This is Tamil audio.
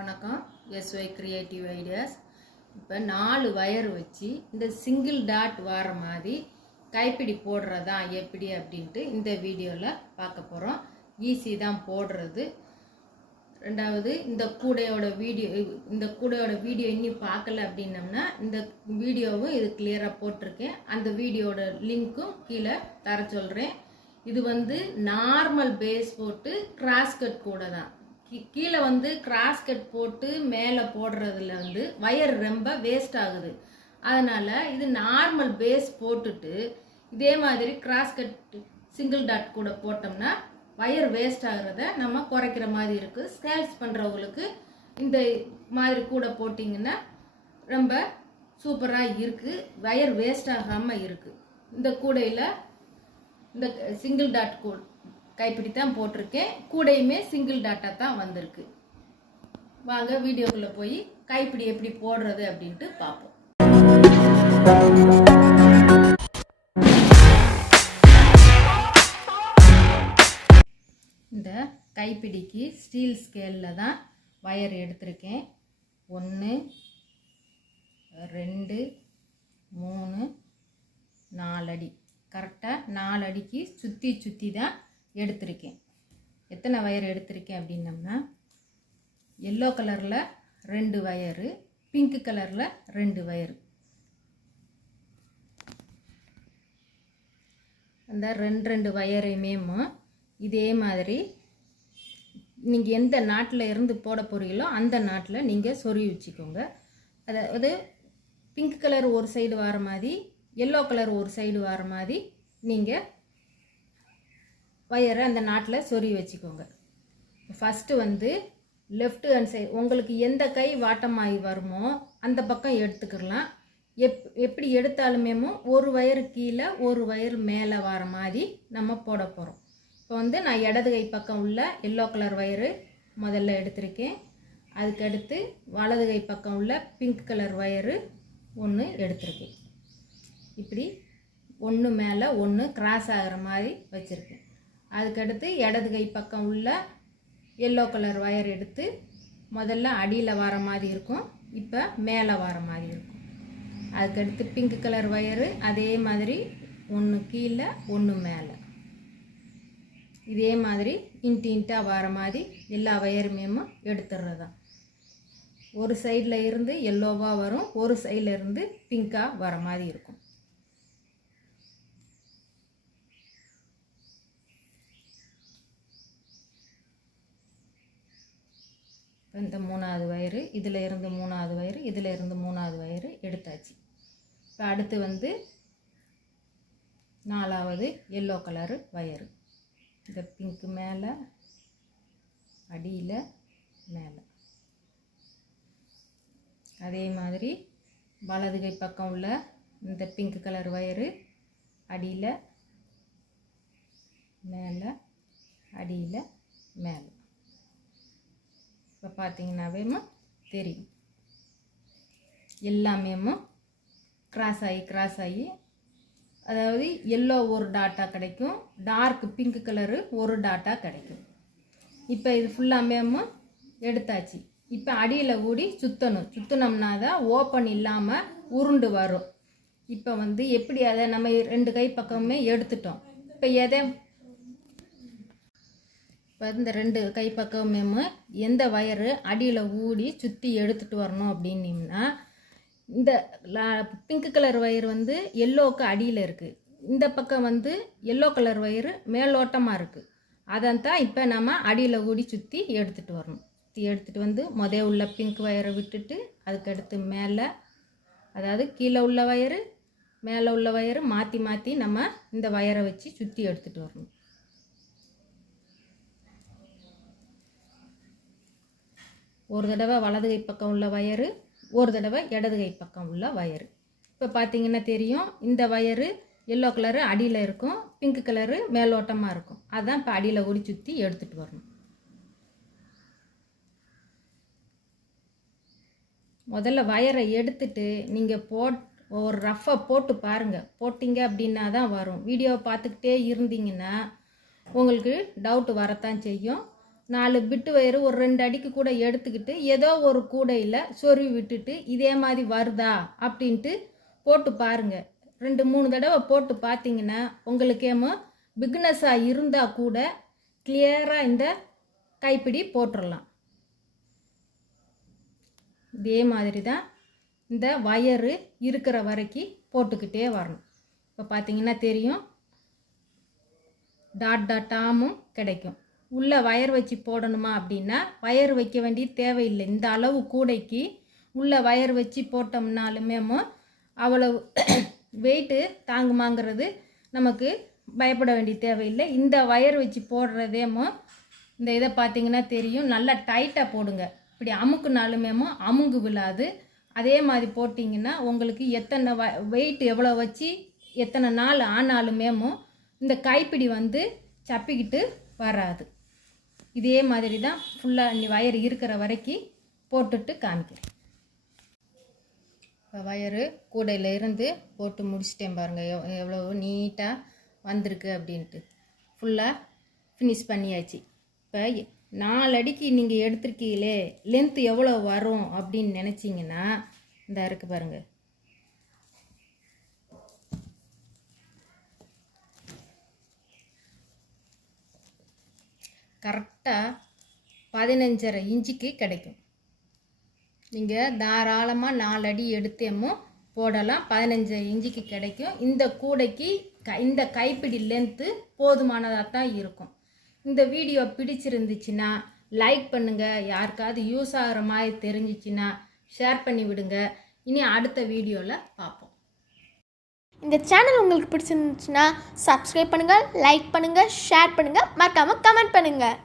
வணக்கம். SY creative ideas. இப்போ 4 வயர் வச்சு இந்த சிங்கிள் டாட் வர மாதிரி கைப்பிடி போடுறதா எப்படி அப்படின்ட்டு இந்த வீடியோவில் பார்க்க போகிறோம். ஈஸி தான் போடுறது. ரெண்டாவது இந்த கூடையோட வீடியோ இன்னும் பார்க்கல அப்படின்னம்னா இந்த வீடியோவும் இது கிளியராக போட்டிருக்கேன். அந்த வீடியோட லிங்க்கும் கீழே தர சொல்கிறேன். இது நார்மல் பேஸ் போட்டு கிராஸ் கட் கூட தான். கீழே கிராஸ் கட் போட்டு மேலே போடுறதுல வயர் ரொம்ப வேஸ்ட் ஆகுது. அதனால் இது நார்மல் பேஸ் போட்டுட்டு இதே மாதிரி கிராஸ் கட் சிங்கிள் டாட் கூட போட்டோம்னா வயர் வேஸ்ட் ஆகுறத நம்ம குறைக்கிற மாதிரி இருக்குது. ஸ்கேல்ஸ் பண்ணுறவங்களுக்கு இந்த மாதிரி கூட போட்டிங்கன்னா ரொம்ப சூப்பராக இருக்குது. வயர் வேஸ்ட் ஆகாமல் இருக்குது. இந்த கூடையில் இந்த சிங்கிள் டாட் கைப்பிடி தான் போட்டிருக்கேன். கூடையுமே சிங்கிள் டாட்டா தான் வந்திருக்கு. வாங்க வீடியோக்குள்ள போய் கைப்பிடி எப்படி போடுறது அப்படின்ட்டு பார்ப்போம். இந்த கைப்பிடிக்கு ஸ்டீல் ஸ்கேலில் தான் வயர் எடுத்திருக்கேன். 1 2 3 4 அடி, கரெக்டாக 4 அடிக்கு சுற்றி தான் எடுத்திருக்கேன். எத்தனை வயர் எடுத்திருக்கேன் அப்படின்னம்னா எல்லோ கலரில் 2 வயரு, பிங்க் கலரில் 2 வயரு. அந்த 2 வயரையுமே இதே மாதிரி நீங்கள் எந்த நாட்டில் இருந்து போட போகிறீங்களோ அந்த நாட்டில் நீங்கள் சொருவி வச்சுக்கோங்க. அதாவது பிங்க் கலர் ஒரு சைடு வர மாதிரி, எல்லோ கலர் ஒரு சைடு வர மாதிரி நீங்கள் வயரை அந்த நாட்டில் சொருவி வச்சுக்கோங்க. ஃபஸ்ட்டு லெஃப்ட் ஹேண்ட் சைடு உங்களுக்கு எந்த கை வாட்டமாகி வருமோ அந்த பக்கம் எடுத்துக்கலாம். எப்படி எடுத்தாலுமே ஒரு வயரு கீழே ஒரு வயர் மேலே வர மாதிரி நம்ம போட போகிறோம். இப்போ நான் இடது கை பக்கம் உள்ள எல்லோ கலர் வயரு முதல்ல எடுத்திருக்கேன். அதுக்கடுத்து வலது கை பக்கம் உள்ள பிங்க் கலர் வயரு 1 எடுத்திருக்கேன். இப்படி 1 மேலே 1 கிராஸ் ஆகிற மாதிரி வச்சுருக்கேன். அதுக்கடுத்து இடது கை பக்கம் உள்ள எல்லோ கலர் வயர் எடுத்து முதல்ல அடியில் வர மாதிரி இருக்கும், இப்போ மேலே வர மாதிரி இருக்கும். அதுக்கடுத்து பிங்க் கலர் வயரு அதே மாதிரி 1 கீழே 1 மேலே, இதே மாதிரி இன்ட்டாக வர மாதிரி எல்லா வயருமே எடுத்துடுறதான். ஒரு சைடில் இருந்து எல்லோவாக வரும், ஒரு சைடில் இருந்து பிங்காக வர மாதிரி இருக்கும். இந்த 3வது வயரு, இதில் இருந்து 3வது வயரு, இதில் இருந்து 3வது வயரு எடுத்தாச்சு. இப்போ அடுத்து 4வது எல்லோ கலரு வயரு. இந்த பிங்க்கு மேலே, அடியில், மேலே. அதே மாதிரி வலது கை பக்கம் உள்ள இந்த பிங்க் கலர் வயரு அடியில், மேலே, அடியில், மேலே. இப்போ பார்த்தீங்கன்னாவே தெரியும் எல்லாமே கிராஸ் ஆகி அதாவது எல்லோ ஒரு டாட்டா கிடைக்கும், டார்க் பிங்க் கலரு ஒரு டாட்டா கிடைக்கும். இப்போ இது ஃபுல்லாமே எடுத்தாச்சு. இப்போ அடியில் ஊடி சுற்றினோம்னா தான் ஓப்பன் இல்லாமல் உருண்டு வரும். இப்போ எப்படி அதை நம்ம 2 கை பக்கமே எடுத்துட்டோம். இப்போ இப்போ இந்த 2 கை பக்கமே எந்த வயரு அடியில் ஊடி சுற்றி எடுத்துகிட்டு வரணும் அப்படின்னீங்கன்னா இந்த பிங்க் கலர் வயர் எல்லோவுக்கு அடியில் இருக்குது, இந்த பக்கம் எல்லோ கலர் வயரு மேலோட்டமாக இருக்குது. அதான் இப்போ நம்ம அடியில் ஊடி சுற்றி எடுத்துகிட்டு வரணும். சுற்றி எடுத்துகிட்டு முதல் உள்ள பிங்க் வயரை விட்டுட்டு அதுக்கடுத்து மேலே, அதாவது கீழே உள்ள வயரு மேலே உள்ள வயரு மாற்றி நம்ம இந்த வயரை வச்சு சுற்றி எடுத்துகிட்டு வரணும். ஒரு தடவை வலது கை பக்கம் உள்ள வயரு, ஒரு தடவை இடது கை பக்கம் உள்ள வயரு. இப்போ பார்த்தீங்கன்னா தெரியும், இந்த வயரு எல்லோ கலரு அடியில் இருக்கும், பிங்க் கலரு மேலோட்டமாக இருக்கும். அதுதான் இப்போ அடியில் ஓடி சுற்றி எடுத்துகிட்டு வரணும். முதல்ல வயரை எடுத்துட்டு நீங்கள் ஒரு ரஃப்பாக போட்டு பாருங்கள். போட்டிங்க அப்படின்னா தான் வரும். வீடியோவை பார்த்துக்கிட்டே இருந்தீங்கன்னா உங்களுக்கு டவுட்டு வரத்தான் செய்யும். 4 பிட்டு வயரு ஒரு 2 அடிக்கு கூட எடுத்துக்கிட்டு ஏதோ ஒரு கூடையில் சொருவி விட்டுட்டு இதே மாதிரி வருதா அப்படின்ட்டு போட்டு பாருங்கள். 2-3 தடவை போட்டு பார்த்தீங்கன்னா உங்களுக்கேமோ பிக்னஸாக இருந்தால் கூட கிளியராக இந்த கைப்பிடி போட்டுடலாம். இதே மாதிரி தான் இந்த வயரு இருக்கிற வரைக்கும் போட்டுக்கிட்டே வரணும். இப்போ பார்த்தீங்கன்னா தெரியும், டாட் டாட்டாமும் கிடைக்கும். உள்ளே வயர் வச்சு போடணுமா அப்படின்னா வயர் வைக்க வேண்டிய தேவையில்லை. இந்த அளவு கூடைக்கு உள்ளே வயர் வச்சு போட்டோம்னாலுமே அவ்வளவு வெயிட்டு தாங்குமாங்கிறது நமக்கு பயப்பட வேண்டிய தேவையில்லை. இந்த வயர் வச்சு போடுறதேமோ இந்த இதை பார்த்தீங்கன்னா தெரியும், நல்லா டைட்டாக போடுங்க. இப்படி அமுக்குனாலுமே அமுங்கு விழாது. அதே மாதிரி போட்டிங்கன்னா உங்களுக்கு எத்தனை வெயிட் எவ்வளோ வச்சு எத்தனை நாள் ஆனாலுமே இந்த கைப்பிடி சப்பிக்கிட்டு வராது. இதே மாதிரி தான் ஃபுல்லாக வயர் இருக்கிற வரைக்கும் போட்டுட்டு காமிக்கிறேன். இப்போ வயரு கூடையில் இருந்து போட்டு முடிச்சிட்டேன் பாருங்கள், எவ்வளோ நீட்டாக வந்திருக்கு அப்படின்ட்டு. ஃபுல்லாக ஃபினிஷ் பண்ணியாச்சு. இப்போ 4 அடிக்கு நீங்கள் எடுத்துருக்கீங்களே, லென்த்து எவ்வளோ வரும் அப்படின்னு நினச்சிங்கன்னா இந்த இருக்கு பாருங்கள், கரெக்டாக 15.5 இன்ச்சுக்கு கிடைக்கும். நீங்கள் தாராளமாக 4 அடி எடுத்தேமோ போடலாம், 15 இன்ச்சுக்கு கிடைக்கும். இந்த கூடைக்கு இந்த கைப்பிடி லென்த்து போதுமானதாக தான் இருக்கும். இந்த வீடியோ பிடிச்சிருந்துச்சுன்னா லைக் பண்ணுங்கள், யாருக்காவது யூஸ் ஆகிற மாதிரி தெரிஞ்சிச்சுன்னா ஷேர் பண்ணி விடுங்க. இனி அடுத்த வீடியோவில் பார்ப்போம். இந்த சேனல் உங்களுக்கு பிடிச்சிருந்துச்சுன்னா சப்ஸ்கிரைப் பண்ணுங்கள், லைக் பண்ணுங்கள், ஷேர் பண்ணுங்கள், மறக்காமல் கமெண்ட் பண்ணுங்கள்.